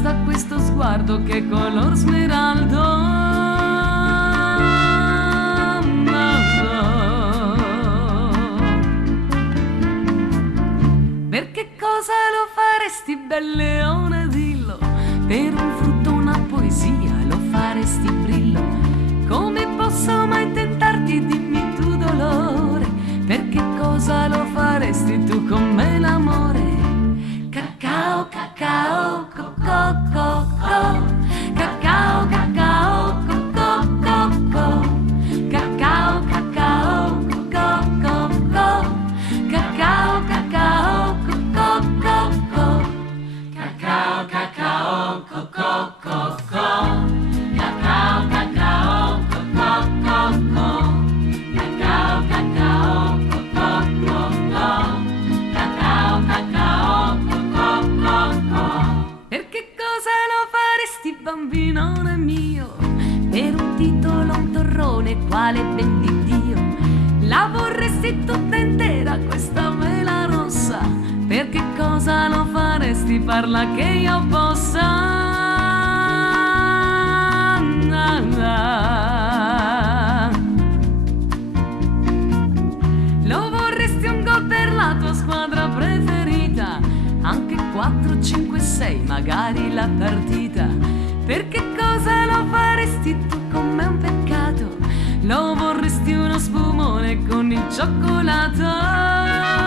basta questo sguardo che color smeraldo. Per che cosa lo faresti, bel leone, dillo? Per un frutto, una poesia, lo faresti, brillo? Come posso mai tentarti, dimmi tu, dolore? Per che cosa lo faresti tu con me, l'amore? Cacao, cacao, coco, coco. Cacao, cacao, coco, coco. Cacao, cacao, coco, coco. Cacao, cacao, coco, coco. Cacao, cacao, coco, coco. Cacao, cacao, coco, coco. Cacao, cacao, coco, coco. Cacao, cacao, coco, coco. Per che cosa lo faresti, bambinone mio? Per un titolo, un torrone, quale ben di Dio? La vorresti tutta intera, questa mela rossa? Per che cosa lo faresti, parla che io possa? Lo vorresti un gol per la tua squadra preferita? Anche 4, 5, 6, magari la partita. Per che cosa lo faresti tu con me, un peccato? Lo vorresti uno spumone con il cioccolato?